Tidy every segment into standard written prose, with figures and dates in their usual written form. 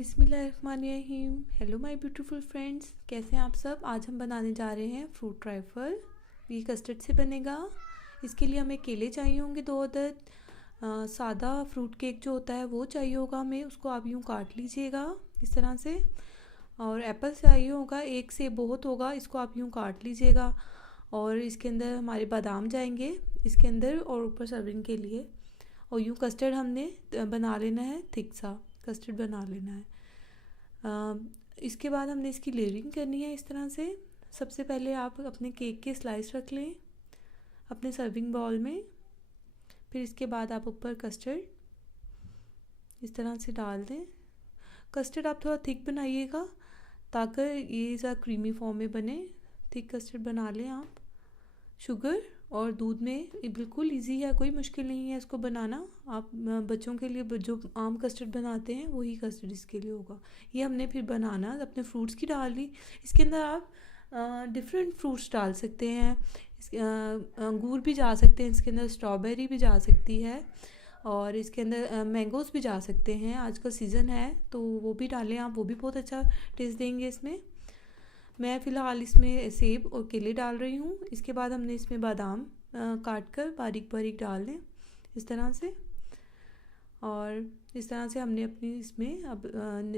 बिस्मिल्लाहिर्रहमानिर्रहीम। Hello my beautiful friends, कैसे हैं आप सब। आज हम बनाने जा रहे हैं फ्रूट ट्राइफल। ये कस्टर्ड से बनेगा। इसके लिए हमें केले चाहिए होंगे 2 अदद। सादा फ्रूट केक जो होता है वो चाहिए होगा हमें, उसको आप यूँ काट लीजिएगा इस तरह से। और एप्पल चाहिए होगा, 1 सेब बहुत होगा, इसको आप यूँ काट लीजिएगा। और इसके अंदर हमारे बादाम जाएंगे इसके अंदर, और ऊपर सर्विंग के लिए। और यूँ कस्टर्ड हमने बना लेना है, थिक सा कस्टर्ड बना लेना है। इसके बाद हमने इसकी लेयरिंग करनी है इस तरह से। सबसे पहले आप अपने केक के स्लाइस रख लें अपने सर्विंग बाउल में। फिर इसके बाद आप ऊपर कस्टर्ड इस तरह से डाल दें। कस्टर्ड आप थोड़ा थिक बनाइएगा ताकि ये ज़रा क्रीमी फॉर्म में बने। थिक कस्टर्ड बना लें आप। शुगर और दूध में ये बिल्कुल इजी है, कोई मुश्किल नहीं है इसको बनाना। आप बच्चों के लिए जो आम कस्टर्ड बनाते हैं वही कस्टर्ड इसके लिए होगा। ये हमने फिर बनाना अपने फ्रूट्स की डाल ली। इसके अंदर आप डिफरेंट फ्रूट्स डाल सकते हैं। अंगूर भी जा सकते हैं इसके अंदर, स्ट्रॉबेरी भी जा सकती है, और इसके अंदर मैंगोज़ भी जा सकते हैं। आजकल सीज़न है तो वो भी डालें आप, वो भी बहुत अच्छा टेस्ट देंगे इसमें। मैं फ़िलहाल इसमें सेब और केले डाल रही हूँ। इसके बाद हमने इसमें बादाम काट कर बारीक बारीक डाल दें इस तरह से। और इस तरह से हमने अपनी इसमें अब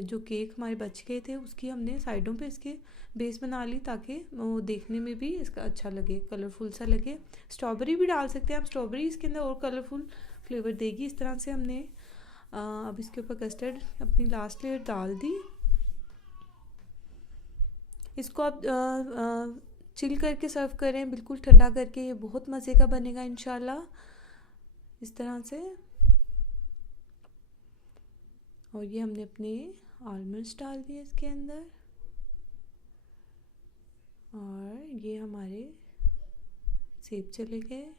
जो केक हमारे बच गए थे उसकी हमने साइडों पे इसके बेस बना ली ताकि वो देखने में भी इसका अच्छा लगे, कलरफुल सा लगे। स्ट्रॉबेरी भी डाल सकते हैं आप, स्ट्रॉबेरी इसके अंदर और कलरफुल फ्लेवर देगी। इस तरह से हमने अब इसके ऊपर कस्टर्ड अपनी लास्ट लेयर डाल दी। इसको आप चिल करके सर्व करें, बिल्कुल ठंडा करके। ये बहुत मज़े का बनेगा इंशाल्लाह इस तरह से। और ये हमने अपने आलमंड्स डाल दिए इसके अंदर। और ये हमारे सेब चले गए।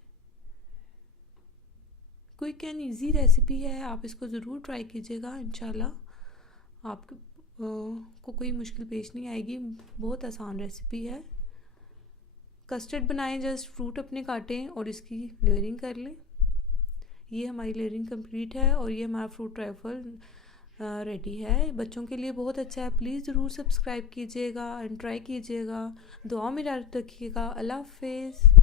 क्विक एंड इजी रेसिपी है, आप इसको ज़रूर ट्राई कीजिएगा इंशाल्लाह। आपको को कोई मुश्किल पेश नहीं आएगी, बहुत आसान रेसिपी है। कस्टर्ड बनाएं, जस्ट फ्रूट अपने काटें और इसकी लेयरिंग कर लें। ये हमारी लेयरिंग कंप्लीट है और ये हमारा फ्रूट ट्राइफल रेडी है। बच्चों के लिए बहुत अच्छा है। प्लीज़ ज़रूर सब्सक्राइब कीजिएगा एंड ट्राई कीजिएगा। दुआ में याद रखिएगा। अल्लाह हाफिज़।